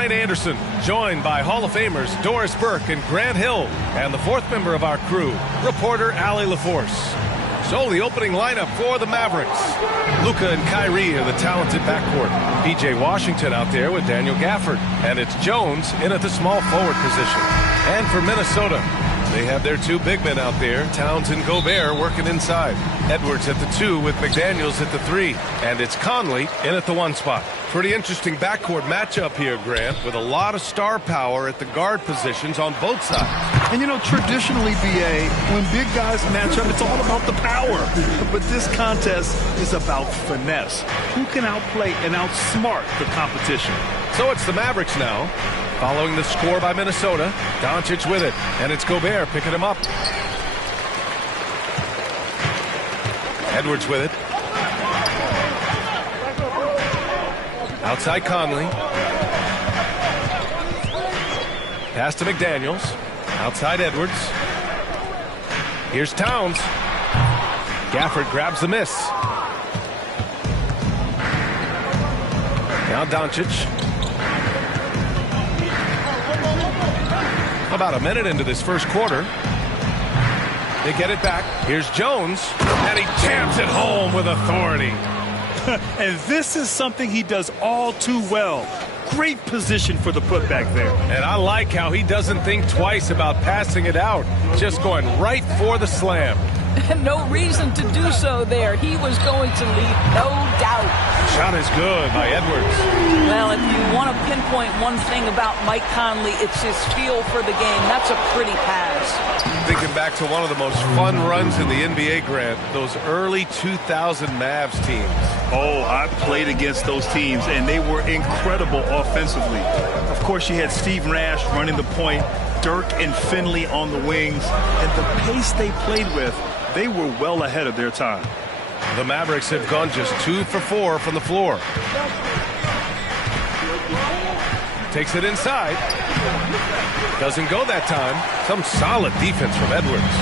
Brian Anderson, joined by Hall of Famers Doris Burke and Grant Hill, and the fourth member of our crew, reporter Allie LaForce. So the opening lineup for the Mavericks. Luka and Kyrie are the talented backcourt. P.J. Washington out there with Daniel Gafford. And it's Jones in at the small forward position. And for Minnesota, they have their two big men out there, Towns and Gobert, working inside. Edwards at the 2 with McDaniels at the 3. And it's Conley in at the 1 spot. Pretty interesting backcourt matchup here, Grant, with a lot of star power at the guard positions on both sides. And, you know, traditionally, B.A., when big guys match up, it's all about the power. But this contest is about finesse. Who can outplay and outsmart the competition? So it's the Mavericks now, following the score by Minnesota. Doncic with it, and it's Gobert picking him up. Edwards with it. Outside Conley. Pass to McDaniels. Outside Edwards. Here's Towns. Gafford grabs the miss. Now Doncic. About a minute into this first quarter. They get it back. Here's Jones. And he jams it home with authority. And this is something he does all too well. Great position for the putback there. And I like how he doesn't think twice about passing it out. Just going right for the slam. No reason to do so there. He was going to lead, no doubt. Shot is good by Edwards. Well, if you want to pinpoint one thing about Mike Conley, it's his feel for the game. That's a pretty pass. Thinking back to one of the most fun runs in the NBA, Grant, those early 2000 Mavs teams. Oh, I played against those teams, and they were incredible offensively. Of course, you had Steve Nash running the point, Dirk and Finley on the wings, and the pace they played with, they were well ahead of their time. The Mavericks have gone just 2 for 4 from the floor. Takes it inside. Doesn't go that time. Some solid defense from Edwards.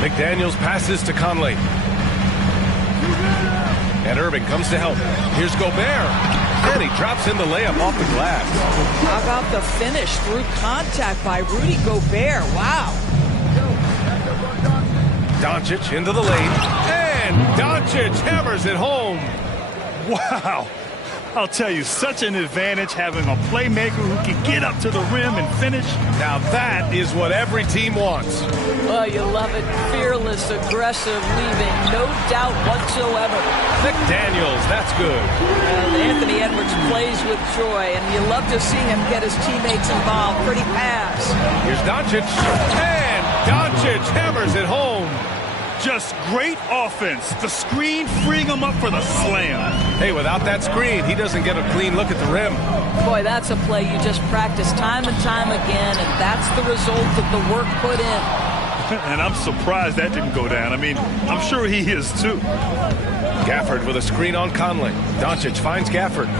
McDaniels passes to Conley. And Irving comes to help. Here's Gobert. And he drops in the layup off the glass. How about the finish through contact by Rudy Gobert? Wow. Doncic into the lane. And Doncic hammers it home. Wow. I'll tell you, such an advantage having a playmaker who can get up to the rim and finish. Now that is what every team wants. Oh, you love it. Fearless, aggressive, leaving. No doubt whatsoever. McDaniels, that's good. Anthony Edwards plays with joy, and you love to see him get his teammates involved. Pretty pass. Here's Doncic. And Doncic hammers it home. Just great offense. The screen freeing him up for the slam. Hey, without that screen, he doesn't get a clean look at the rim. Boy, that's a play you just practice time and time again, and that's the result of the work put in. And I'm surprised that didn't go down. I mean, I'm sure he is too. Gafford with a screen on Conley. Doncic finds Gafford.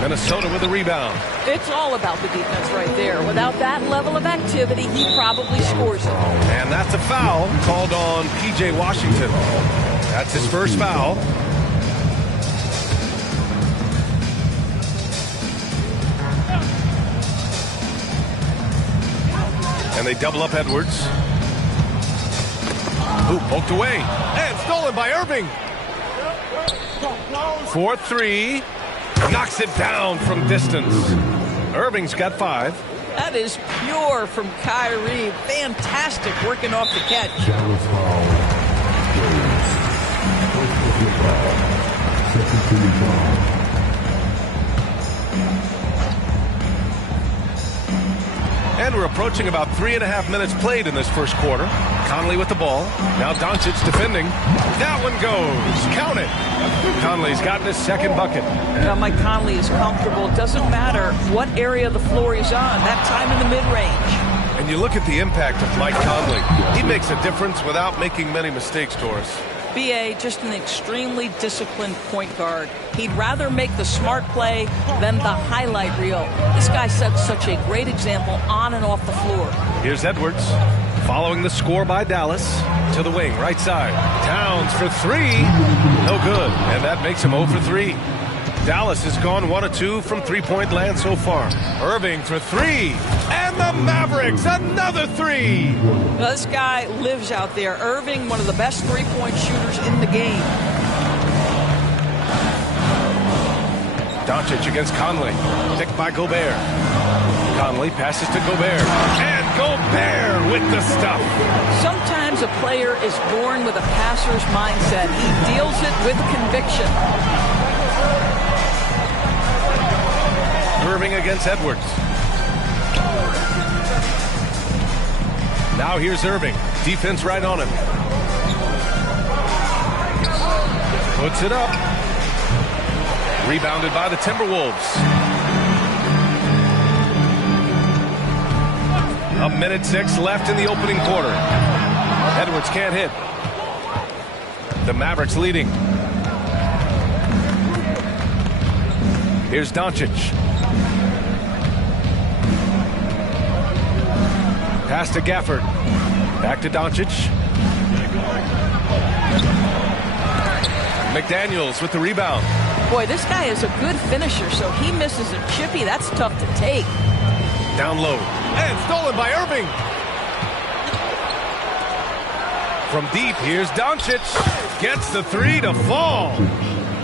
Minnesota with a rebound. It's all about the defense right there. Without that level of activity, he probably scores it. And that's a foul called on P.J. Washington. That's his first foul. And they double up Edwards. Ooh, poked away. And stolen by Irving. 4-3. Knocks it down from distance. Irving's got 5. That is pure from Kyrie. Fantastic working off the catch. And we're approaching about 3.5 minutes played in this first quarter. Conley with the ball. Now Doncic defending. That one goes. Count it. Conley's gotten his second bucket. Mike Conley is comfortable. It doesn't matter what area of the floor he's on. That time in the mid-range. And you look at the impact of Mike Conley. He makes a difference without making many mistakes, Doris. B.A., just an extremely disciplined point guard. He'd rather make the smart play than the highlight reel. This guy sets such a great example on and off the floor. Here's Edwards, following the score by Dallas, to the wing, right side. Towns for 3, no good, and that makes him 0 for 3. Dallas has gone 1 of 2 from three-point land so far. Irving for three. And the Mavericks, another three. Now, this guy lives out there. Irving, one of the best three-point shooters in the game. Doncic against Conley. Picked by Gobert. Conley passes to Gobert. And Gobert with the stuff. Sometimes a player is born with a passer's mindset. He deals it with conviction. Irving against Edwards. Now here's Irving. Defense right on him. Puts it up. Rebounded by the Timberwolves. A minute 6 left in the opening quarter. Edwards can't hit. The Mavericks leading. Here's Doncic. Pass to Gafford. Back to Doncic. McDaniels with the rebound. Boy, this guy is a good finisher, so he misses a chippy. That's tough to take. Down low. And stolen by Irving. From deep, here's Doncic. Gets the three to fall.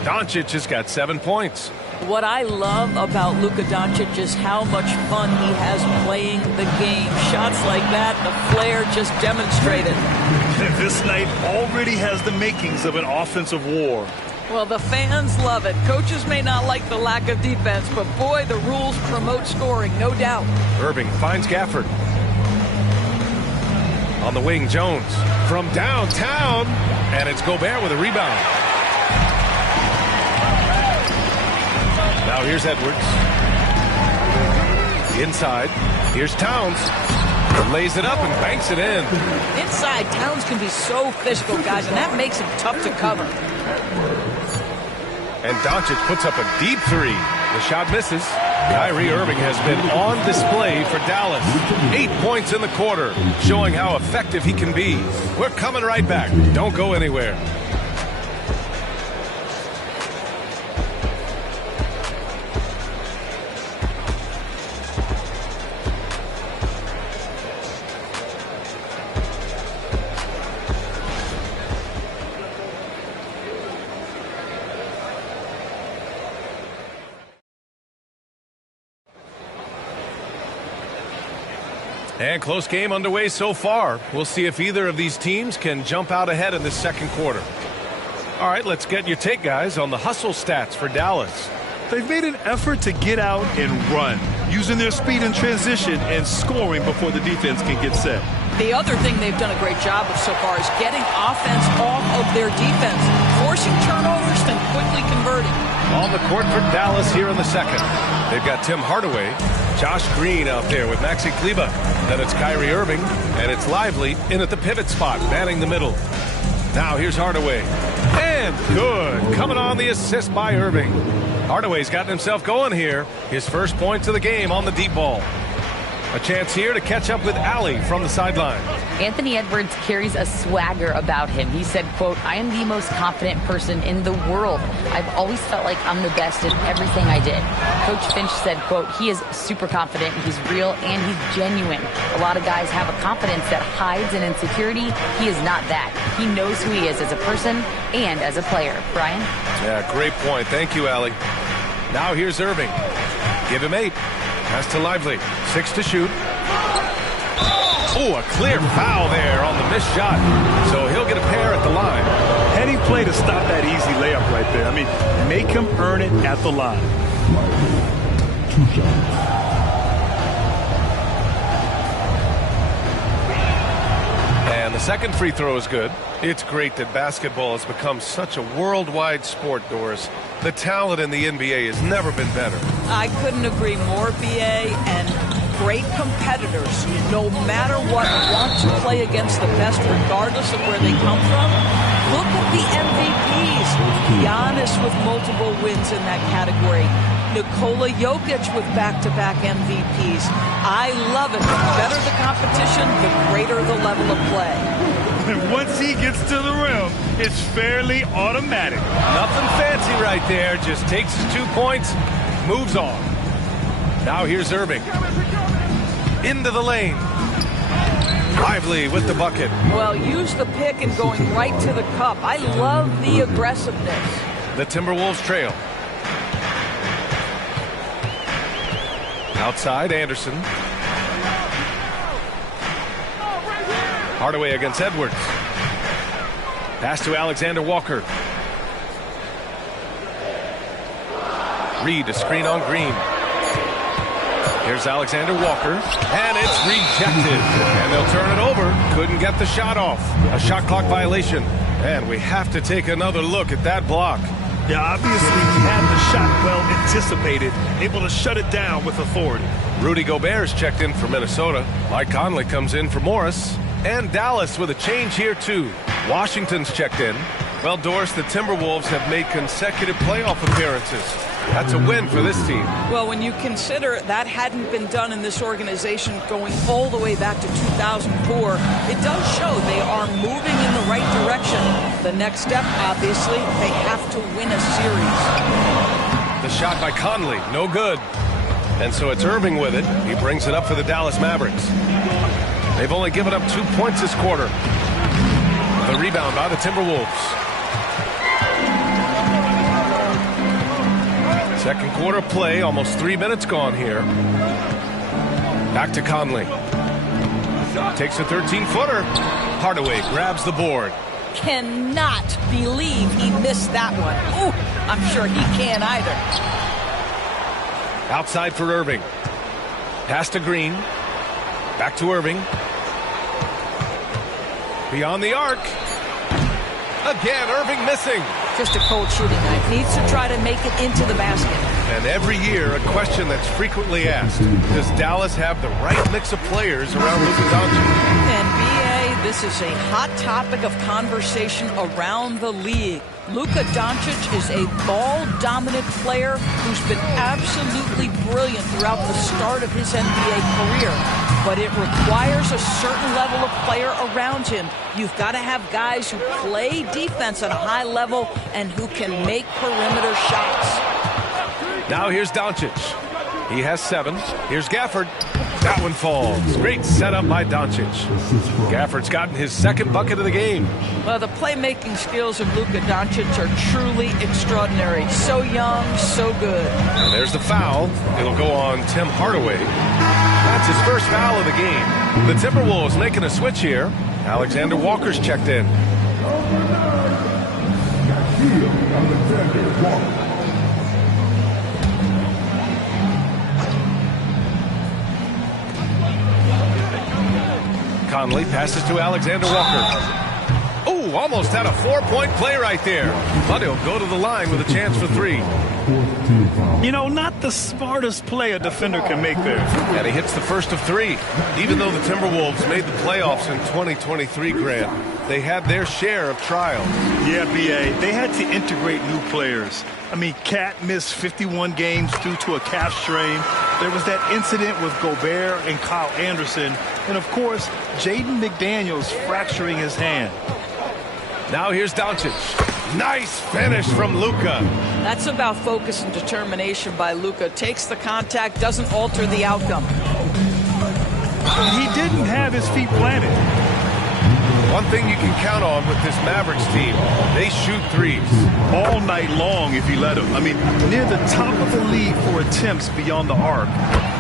Doncic has got 7 points. What I love about Luka Doncic is how much fun he has playing the game. Shots like that, the flair just demonstrated. This night already has the makings of an offensive war. Well, the fans love it. Coaches may not like the lack of defense, but boy, the rules promote scoring, no doubt. Irving finds Gafford. On the wing, Jones from downtown, and it's Gobert with a rebound. Now here's Edwards. Inside. Here's Towns. Lays it up and banks it in. Inside, Towns can be so physical, guys, and that makes him tough to cover. And Doncic puts up a deep three. The shot misses. Kyrie Irving has been on display for Dallas. 8 points in the quarter, showing how effective he can be. We're coming right back. Don't go anywhere. And close game underway so far. We'll see if either of these teams can jump out ahead in this second quarter. All right, let's get your take, guys, on the hustle stats for Dallas. They've made an effort to get out and run, using their speed in transition and scoring before the defense can get set. The other thing they've done a great job of so far is getting offense off of their defense, forcing turnovers, then quickly converting. On the court for Dallas here in the second. They've got Tim Hardaway, Josh Green out there with Maxi Kleber. Then it's Kyrie Irving, and it's Lively in at the pivot spot, manning the middle. Now here's Hardaway. And good. Coming on the assist by Irving. Hardaway's gotten himself going here. His first points of the game on the deep ball. A chance here to catch up with Allie from the sideline. Anthony Edwards carries a swagger about him. He said, quote, "I am the most confident person in the world. I've always felt like I'm the best at everything I did." Coach Finch said, quote, "He is super confident, he's real, and he's genuine. A lot of guys have a confidence that hides an insecurity. He is not that. He knows who he is as a person and as a player." Brian? Yeah, great point. Thank you, Allie. Now here's Irving. Give him 8. Pass to Lively. 6 to shoot. Oh, a clear foul there on the missed shot. So he'll get a pair at the line. Heady play to stop that easy layup right there. I mean, make him earn it at the line. 2 shots. And the second free throw is good. It's great that basketball has become such a worldwide sport, Doris. The talent in the NBA has never been better. I couldn't agree more, BA, and great competitors, no matter what, want to play against the best regardless of where they come from. Look at the MVPs. Giannis with multiple wins in that category. Nikola Jokic with back-to-back MVPs. I love it. The better the competition, the greater the level of play. And once he gets to the rim, it's fairly automatic. Nothing fancy right there. Just takes his 2 points, moves on. Now here's Irving. Into the lane. Lively with the bucket. Well, use the pick and going right to the cup. I love the aggressiveness. The Timberwolves trail. Outside, Anderson. Hardaway against Edwards. Pass to Alexander Walker. Reed, a screen on Green. Here's Alexander Walker, and it's rejected. And they'll turn it over. Couldn't get the shot off. A shot clock violation. And we have to take another look at that block. Yeah, obviously he had the shot well anticipated, able to shut it down with authority. Rudy Gobert's checked in for Minnesota. Mike Conley comes in for Morris. And Dallas with a change here, too. Washington's checked in. Well, Doris, the Timberwolves have made consecutive playoff appearances. That's a win for this team. Well, when you consider that hadn't been done in this organization going all the way back to 2004, it does show they are moving in the right direction. The next step, obviously, they have to win a series. The shot by Conley, no good. And so it's Irving with it. He brings it up for the Dallas Mavericks. They've only given up 2 points this quarter. The rebound by the Timberwolves. Second quarter play, almost 3 minutes gone here. Back to Conley. Takes a 13-footer. Hardaway grabs the board. Cannot believe he missed that one. Ooh, I'm sure he can't either. Outside for Irving. Pass to Green. Back to Irving. Beyond the arc. Again, Irving missing. Just a cold shooting night. Needs to try to make it into the basket. And every year, a question that's frequently asked. Does Dallas have the right mix of players around Luka Doncic? And BA, this is a hot topic of conversation around the league. Luka Doncic is a ball-dominant player who's been absolutely brilliant throughout the start of his NBA career. But it requires a certain level of player around him. You've got to have guys who play defense at a high level and who can make perimeter shots. Now here's Doncic. He has 7. Here's Gafford. That one falls. Great setup by Doncic. Gafford's gotten his second bucket of the game. Well, the playmaking skills of Luka Doncic are truly extraordinary. So young, so good. And there's the foul. It'll go on Tim Hardaway. That's his first foul of the game. The Timberwolves making a switch here. Alexander Walker's checked in. Alexander Walker. Conley passes to Alexander Walker. Oh, almost had a 4-point play right there. But he'll go to the line with a chance for 3. You know, not the smartest play a defender can make there. And he hits the first of 3. Even though the Timberwolves made the playoffs in 2023, Grant, they had their share of trials. Yeah, B.A., they had to integrate new players. I mean, Cat missed 51 games due to a calf strain. There was that incident with Gobert and Kyle Anderson. And, of course, Jaden McDaniels fracturing his hand. Now here's Doncic. Nice finish from Luka. That's about focus and determination by Luka. Takes the contact, doesn't alter the outcome. He didn't have his feet planted. One thing you can count on with this Mavericks team, they shoot threes. All night long if you let them. I mean, near the top of the league for attempts beyond the arc.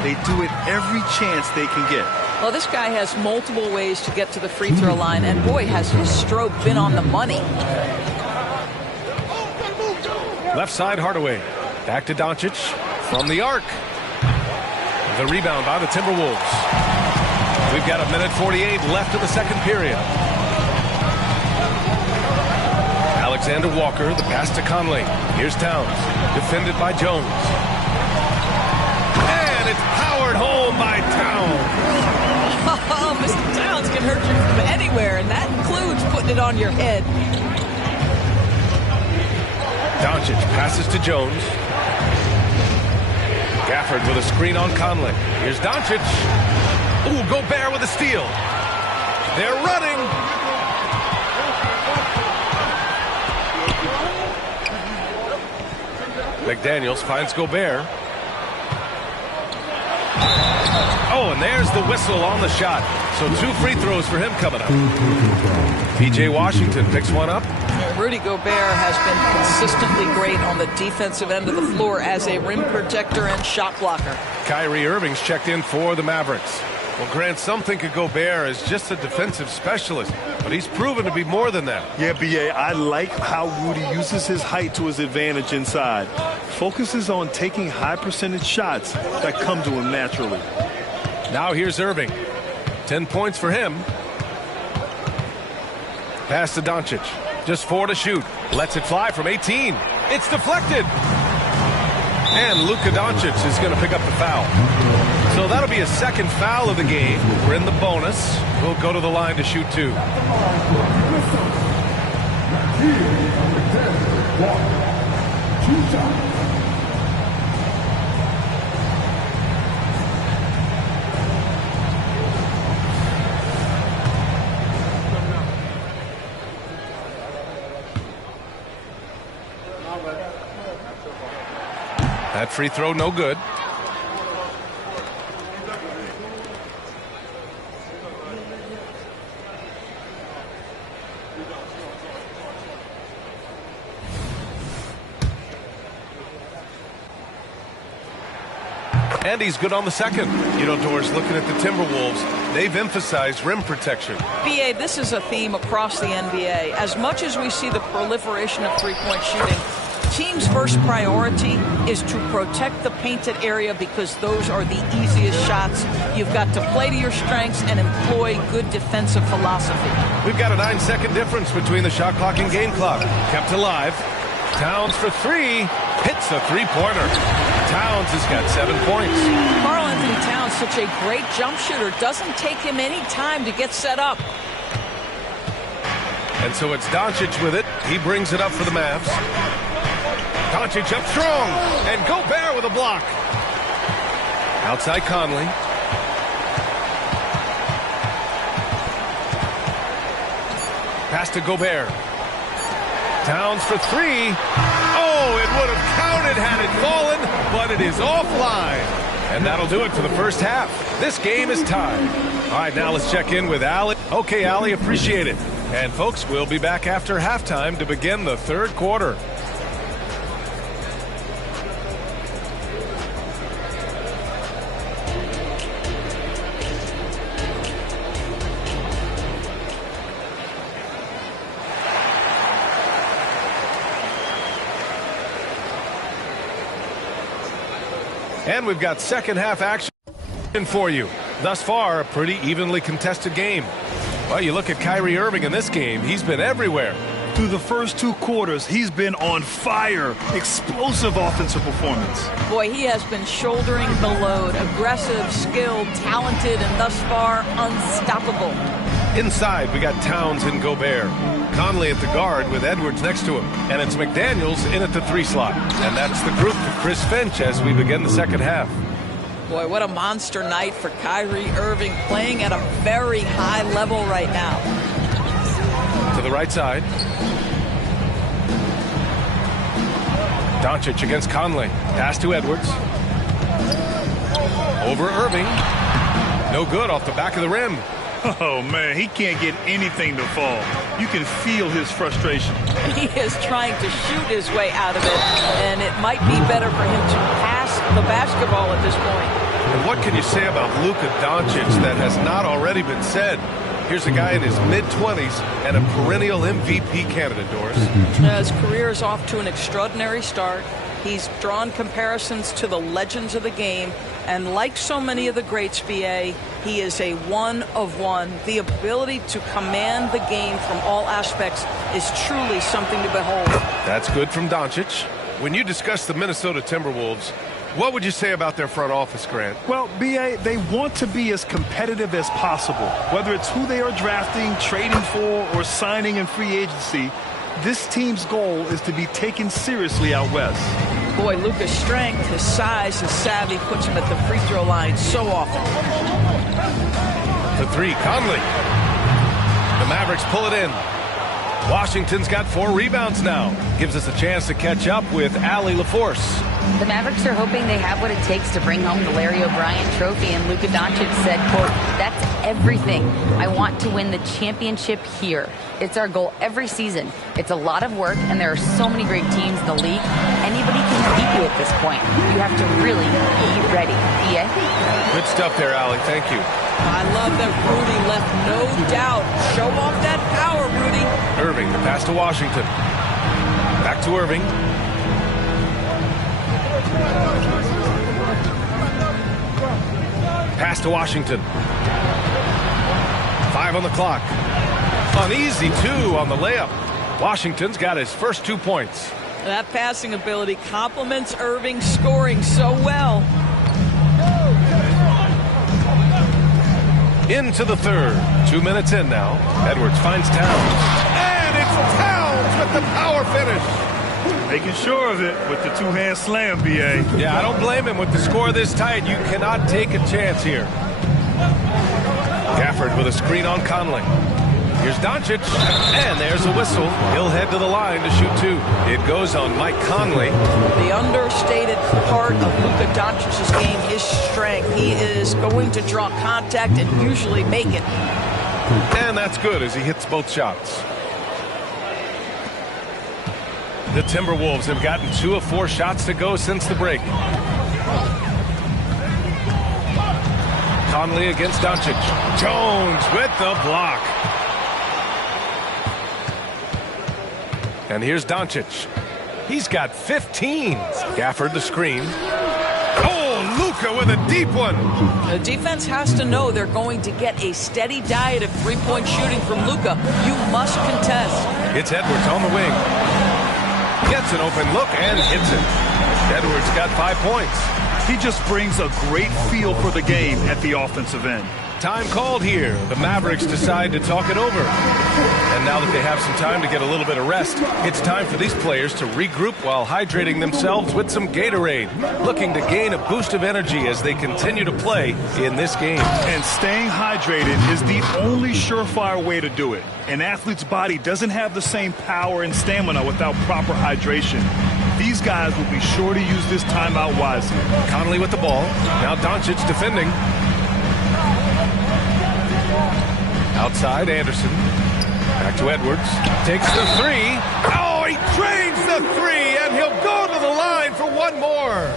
They do it every chance they can get. Well, this guy has multiple ways to get to the free throw line, and boy, has his stroke been on the money. Left side, Hardaway. Back to Doncic from the arc. The rebound by the Timberwolves. We've got 1:48 left in the second period. Alexander Walker, the pass to Conley. Here's Towns, defended by Jones. And it's powered home by Towns. Oh, Mr. Towns can hurt you from anywhere, and that includes putting it on your head. Doncic passes to Jones. Gafford with a screen on Conley. Here's Doncic. Ooh, Gobert with a steal. They're running. McDaniels finds Gobert. Oh, and there's the whistle on the shot. So 2 free throws for him coming up. P.J. Washington picks one up. Rudy Gobert has been consistently great on the defensive end of the floor as a rim protector and shot blocker. Kyrie Irving's checked in for the Mavericks. Well, Grant, some think of Gobert as just a defensive specialist, but he's proven to be more than that. Yeah, B.A., I like how Rudy uses his height to his advantage inside. Focuses on taking high percentage shots that come to him naturally. Now here's Irving. 10 points for him. Pass to Doncic. Just 4 to shoot. Lets it fly from 18. It's deflected. And Luka Doncic is going to pick up the foul. So that'll be a second foul of the game. We're in the bonus. We'll go to the line to shoot 2. That free throw no good. And he's good on the second. You know, Doris, looking at the Timberwolves, they've emphasized rim protection. B.A., this is a theme across the NBA. As much as we see the proliferation of three-point shooting, team's first priority is to protect the painted area because those are the easiest shots. You've got to play to your strengths and employ good defensive philosophy. We've got a 9-second difference between the shot clock and game clock. Kept alive. Towns for 3. Hits a three-pointer. Towns has got 7 points. Karl-Anthony Towns, such a great jump shooter. Doesn't take him any time to get set up. And so it's Doncic with it. He brings it up for the Mavs. Doncic up strong. And Gobert with a block. Outside Conley. Pass to Gobert. Towns for 3. Oh, it would have counted had it fallen, but it is offline. And that'll do it for the first half. This game is tied. All right, now let's check in with Allie. Okay, Allie, appreciate it. And folks, we'll be back after halftime to begin the third quarter. And we've got second half action for you. Thus far, a pretty evenly contested game. Well, you look at Kyrie Irving in this game, he's been everywhere. Through the first 2 quarters, he's been on fire. Explosive offensive performance. Boy, he has been shouldering the load. Aggressive, skilled, talented, and thus far, unstoppable. Inside, we got Towns and Gobert. Conley at the guard with Edwards next to him. And it's McDaniels in at the 3 slot. And that's the group for Chris Finch as we begin the second half. Boy, what a monster night for Kyrie Irving, playing at a very high level right now. To the right side. Doncic against Conley. Pass to Edwards. Over Irving. No good off the back of the rim. Oh, man, he can't get anything to fall. You can feel his frustration. He is trying to shoot his way out of it, and it might be better for him to pass the basketball at this point. And what can you say about Luka Doncic that has not already been said? Here's a guy in his mid-20s and a perennial MVP candidate, Doris. His career is off to an extraordinary start. He's drawn comparisons to the legends of the game, and like so many of the greats, BA, he is a one of one. The ability to command the game from all aspects is truly something to behold. That's good from Doncic. When you discuss the Minnesota Timberwolves, what would you say about their front office, Grant? Well, B.A., they want to be as competitive as possible. Whether it's who they are drafting, trading for, or signing in free agency, this team's goal is to be taken seriously out west. Boy, Luka's strength, his size, his savvy puts him at the free throw line so often. The 3, Conley. The Mavericks pull it in. Washington's got 4 rebounds now. Gives us a chance to catch up with Allie LaForce. The Mavericks are hoping they have what it takes to bring home the Larry O'Brien trophy, and Luka Doncic said, quote, "That's everything. I want to win the championship here. It's our goal every season. It's a lot of work, and there are so many great teams in the league. Anybody can beat you at this point. You have to really be ready." EA? Good stuff there, Allie. Thank you. I love that Rudy left no doubt. Show off that power, Rudy. Irving, the pass to Washington. Back to Irving. Pass to Washington. 5 on the clock. An easy 2 on the layup. Washington's got his first 2 points. That passing ability complements Irving scoring so well. Into the third. 2 minutes in now. Edwards finds Towns. And it's Towns with the power finish. Making sure of it with the 2-hand slam, B.A. Yeah, I don't blame him. With the score this tight, you cannot take a chance here. Gafford with a screen on Conley. Here's Doncic, and there's a whistle. He'll head to the line to shoot 2. It goes on Mike Conley. The understated part of Luka Doncic's game is strength. He is going to draw contact and usually make it. And that's good as he hits both shots. The Timberwolves have gotten 2 of 4 shots to go since the break. Conley against Doncic. Jones with the block. And here's Doncic. He's got 15. Gafford the screen. Oh, Luka with a deep one. The defense has to know they're going to get a steady diet of three-point shooting from Luka. You must contest. It's Edwards on the wing. Gets an open look and hits it. Edwards got 5 points. He just brings a great feel for the game at the offensive end. Time called here. The Mavericks decide to talk it over. And now that they have some time to get a little bit of rest, it's time for these players to regroup while hydrating themselves with some Gatorade, looking to gain a boost of energy as they continue to play in this game. And staying hydrated is the only surefire way to do it. An athlete's body doesn't have the same power and stamina without proper hydration. These guys will be sure to use this timeout wisely. Conley with the ball. Now Doncic defending. Outside, Anderson. Back to Edwards. Takes the 3. Oh, he drains the 3, and he'll go to the line for one more.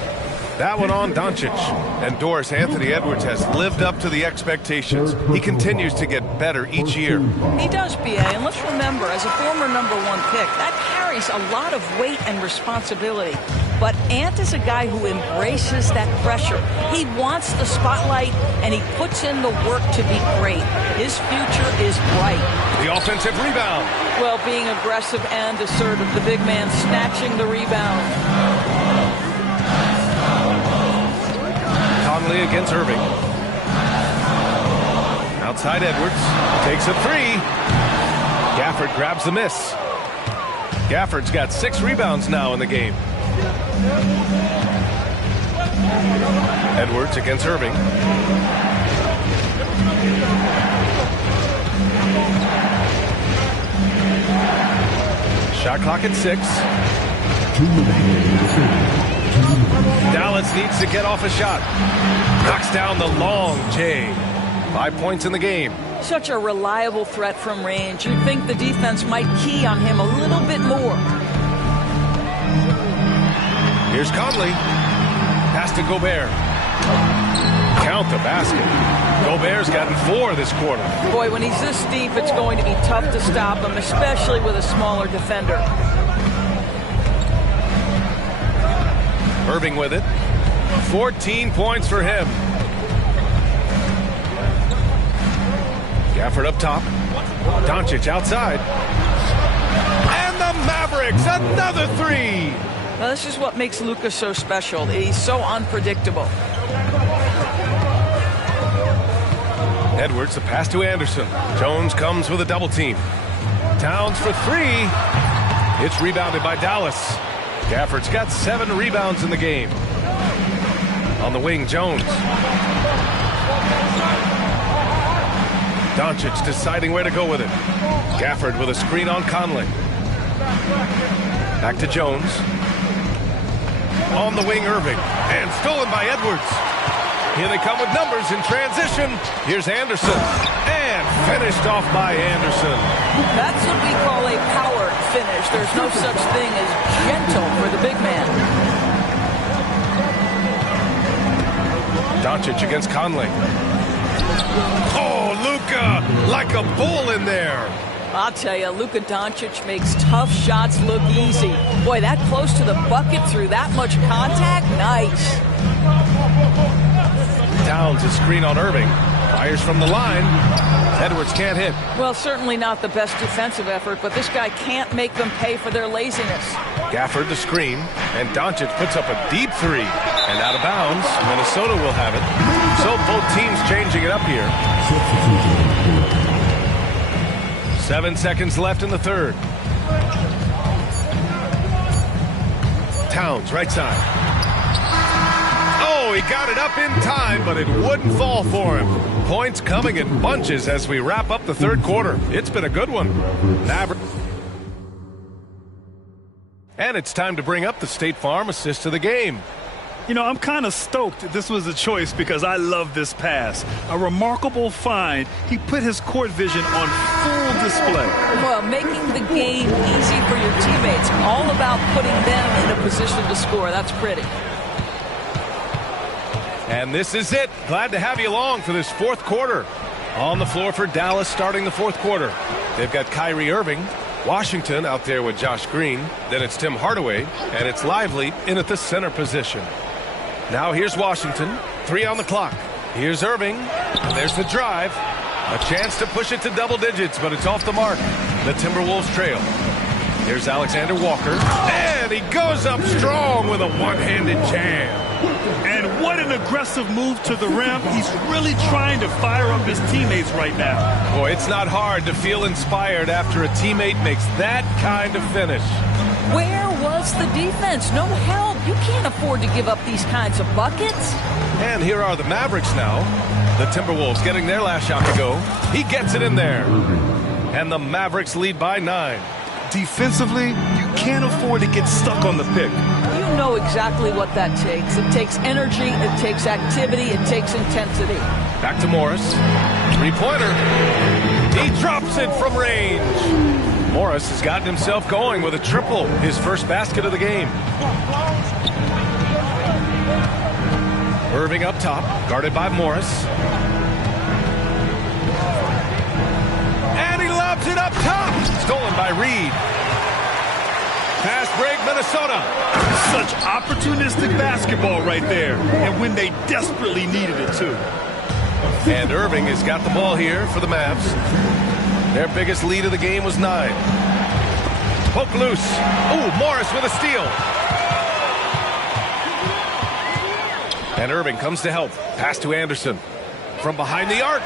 That one on Doncic. And Doris, Anthony Edwards has lived up to the expectations. He continues to get better each year. He does, B.A., and let's remember, as a former #1 pick, that carries a lot of weight and responsibility. But Ant is a guy who embraces that pressure. He wants the spotlight, and he puts in the work to be great. His future is bright. The offensive rebound. Well, being aggressive and assertive, the big man snatching the rebound. Conley against Irving. Outside Edwards. Takes a 3. Gafford grabs the miss. Gafford's got 6 rebounds now in the game. Edwards against Irving. Shot clock at 6. Dallas needs to get off a shot. Knocks down the long J. 5 points in the game. Such a reliable threat from range. You'd think the defense might key on him a little bit more. Here's Conley. Pass to Gobert. Count the basket. Gobert's gotten 4 this quarter. Boy, when he's this deep, it's going to be tough to stop him, especially with a smaller defender. Irving with it. 14 points for him. Gafford up top. Doncic outside. And the Mavericks, another 3. Now, this is what makes Luka so special. He's so unpredictable. Edwards, the pass to Anderson. Jones comes with a double team. Towns for 3. It's rebounded by Dallas. Gafford's got 7 rebounds in the game. On the wing, Jones. Doncic deciding where to go with it. Gafford with a screen on Conley. Back to Jones. On the wing, Irving. And stolen by Edwards. Here they come with numbers in transition. Here's Anderson. And finished off by Anderson. That's what we call a power finish. There's no such thing as gentle for the big man. Doncic against Conley. Oh, Luka, like a bull in there. I'll tell you, Luka Doncic makes tough shots look easy. Boy, that close to the bucket through that much contact, nice. Towns a screen on Irving. Fires from the line. Edwards can't hit. Well, certainly not the best defensive effort, but this guy can't make them pay for their laziness. Gafford the screen, and Doncic puts up a deep three. And out of bounds, Minnesota will have it. So both teams changing it up here. 7 seconds left in the third. Towns, right side. Oh, he got it up in time, but it wouldn't fall for him. Points coming in bunches as we wrap up the third quarter. It's been a good one. And it's time to bring up the State Farm assist of the game. You know, I'm kind of stoked this was a choice because I love this pass. A remarkable find. He put his court vision on full display. Well, making the game easy for your teammates. All about putting them in a position to score. That's pretty. And this is it. Glad to have you along for this fourth quarter. On the floor for Dallas starting the fourth quarter. They've got Kyrie Irving. Washington out there with Josh Green. Then it's Tim Hardaway. And it's Lively in at the center position. Now here's Washington. 3 on the clock. Here's Irving. There's the drive. A chance to push it to double digits, but it's off the mark. The Timberwolves trail. Here's Alexander Walker. And he goes up strong with a one-handed jam. And what an aggressive move to the rim. He's really trying to fire up his teammates right now. Boy, it's not hard to feel inspired after a teammate makes that kind of finish. Where was the defense? No help. You can't afford to give up these kinds of buckets. And here are the Mavericks now. The Timberwolves getting their last shot to go. He gets it in there. And the Mavericks lead by 9. Defensively, you can't afford to get stuck on the pick. You know exactly what that takes. It takes energy, it takes activity, it takes intensity. Back to Morris. Three-pointer. He drops it from range. Morris has gotten himself going with a triple, his first basket of the game. Irving up top, guarded by Morris. And he lobs it up top. Stolen by Reed. Fast break, Minnesota. Such opportunistic basketball right there. And when they desperately needed it, too. And Irving has got the ball here for the Mavs. Their biggest lead of the game was 9. Poke loose. Ooh, Morris with a steal. And Irving comes to help. Pass to Anderson. From behind the arc.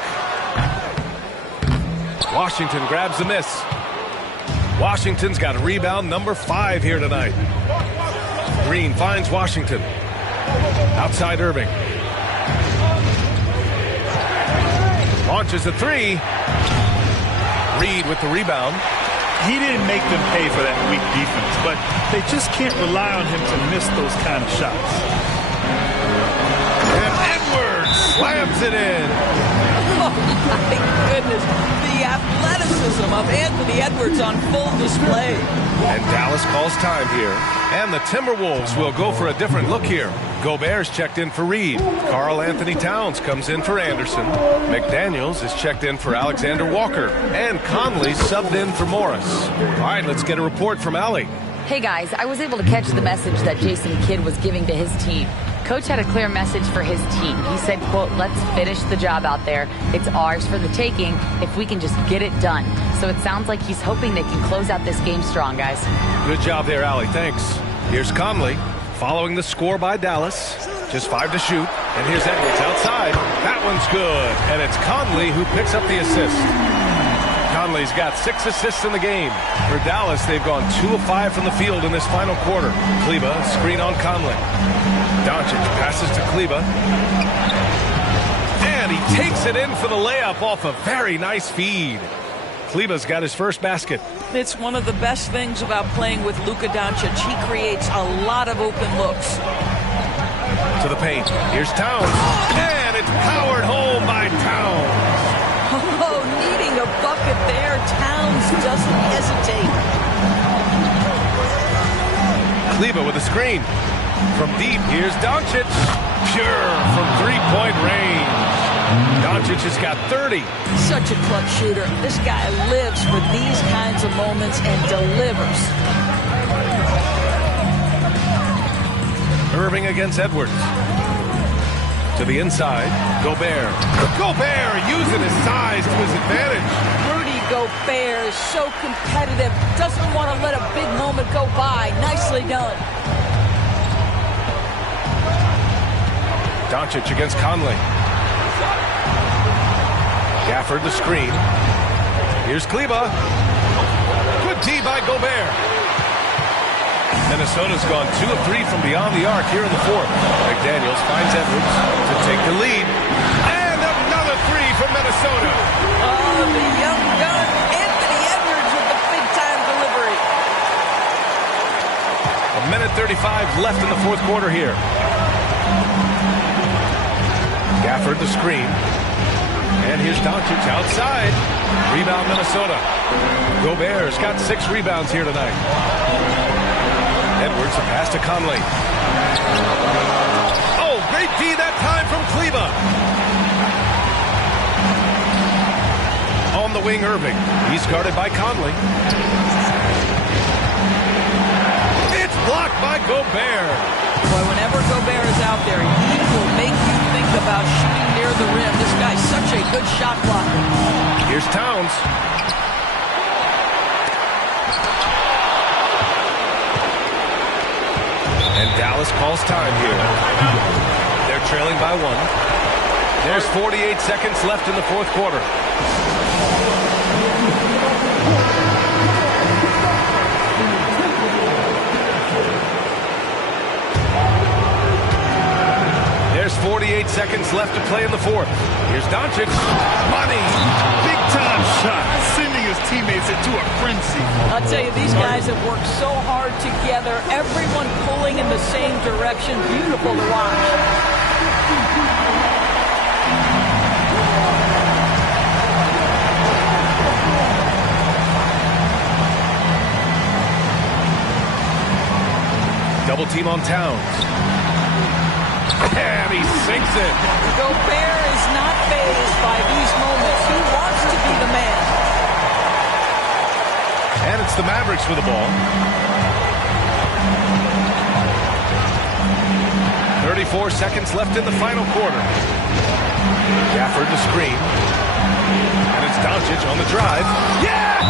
Washington grabs the miss. Washington's got rebound number 5 here tonight. Green finds Washington. Outside Irving. Launches a 3. Reed with the rebound. He didn't make them pay for that weak defense, but they just can't rely on him to miss those kind of shots. And Edwards slams it in. Oh, my goodness. The athleticism of Anthony Edwards on full display. And Dallas calls time here. And the Timberwolves will go for a different look here. Gobert's checked in for Reed. Karl Anthony Towns comes in for Anderson. McDaniels is checked in for Alexander Walker. And Conley subbed in for Morris. All right, let's get a report from Allie. Hey guys, I was able to catch the message that Jason Kidd was giving to his team. Coach had a clear message for his team. He said, quote, let's finish the job out there. It's ours for the taking if we can just get it done. So it sounds like he's hoping they can close out this game strong, guys. Good job there, Allie. Thanks. Here's Conley following the score by Dallas. Just 5 to shoot. And here's Edwards outside. That one's good. And it's Conley who picks up the assist. Conley's got 6 assists in the game. For Dallas, they've gone 2 of 5 from the field in this final quarter. Kleba, screen on Conley. Doncic passes to Kleba. And he takes it in for the layup off a very nice feed. Kleba's got his first basket. It's one of the best things about playing with Luka Doncic. He creates a lot of open looks. To the paint. Here's Towns. And it's powered home by Towns. Oh, needing a bucket there. Towns doesn't hesitate. Kleba with a screen. From deep, here's Doncic. Pure from three-point range. Doncic has got 30. Such a clutch shooter. This guy lives for these kinds of moments and delivers. Irving against Edwards. To the inside, Gobert. Gobert using his size to his advantage. Rudy Gobert is so competitive. Doesn't want to let a big moment go by. Nicely done. Doncic against Conley. Gafford the screen. Here's Kleba. Good D by Gobert. Minnesota's gone 2 of 3 from beyond the arc here in the fourth. McDaniels finds Edwards to take the lead. And another 3 from Minnesota. Oh, the young gun, Anthony Edwards with the big-time delivery. A minute 35 left in the fourth quarter here. Gafford the screen. And here's Doncic outside. Rebound Minnesota. Gobert's got 6 rebounds here tonight. Edwards, a pass to Conley. Oh, great D that time from Kleba. On the wing, Irving. He's guarded by Conley. It's blocked by Gobert. Boy, whenever Gobert is out there, he will make you think about shooting near the rim. This guy's such a good shot blocker. Here's Towns. And Dallas calls time here. They're trailing by 1. There's 48 seconds left in the fourth quarter. There's 48 seconds left to play in the fourth. Here's Doncic. Money. Big time shot. Sending his teammates into a frenzy. I'll tell you, these guys have worked so hard together. Everyone pulling in the same direction. Beautiful to watch. Double team on Towns. And he sinks it. Gobert is not fazed by these moments. He wants to be the man. And it's the Mavericks with the ball. 34 seconds left in the final quarter. Gafford the screen. And it's Doncic on the drive. Yes!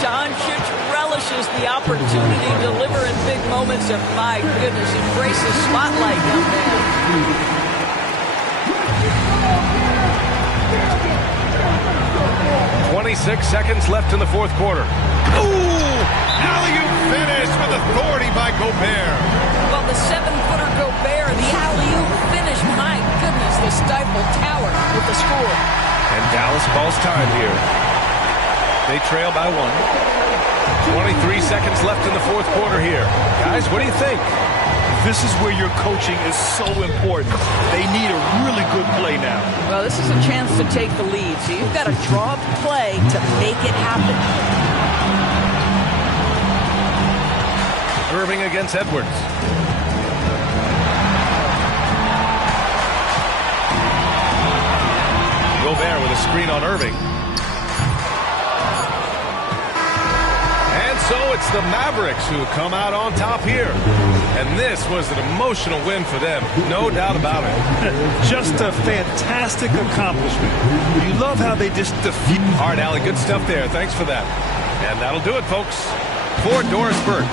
Doncic relishes the opportunity to deliver in big moments, and my goodness, embrace the spotlight down there. 26 seconds left in the fourth quarter. Ooh! Alley-oop finish with authority by Gobert. Well, the 7-footer Gobert, the alley-oop finish, my goodness, the Stifle Tower with the score. And Dallas calls time here. They trail by 1. 23 seconds left in the fourth quarter here. Guys, what do you think? This is where your coaching is so important. They need a really good play now. Well, this is a chance to take the lead, so you've got to draw up a play to make it happen. Irving against Edwards. Gobert with a screen on Irving. And so it's the Mavericks who come out on top here. And this was an emotional win for them, no doubt about it. Just a fantastic accomplishment. You love how they just defeat. All right, Allie, good stuff there. Thanks for that. And that'll do it, folks. For Doris Burke.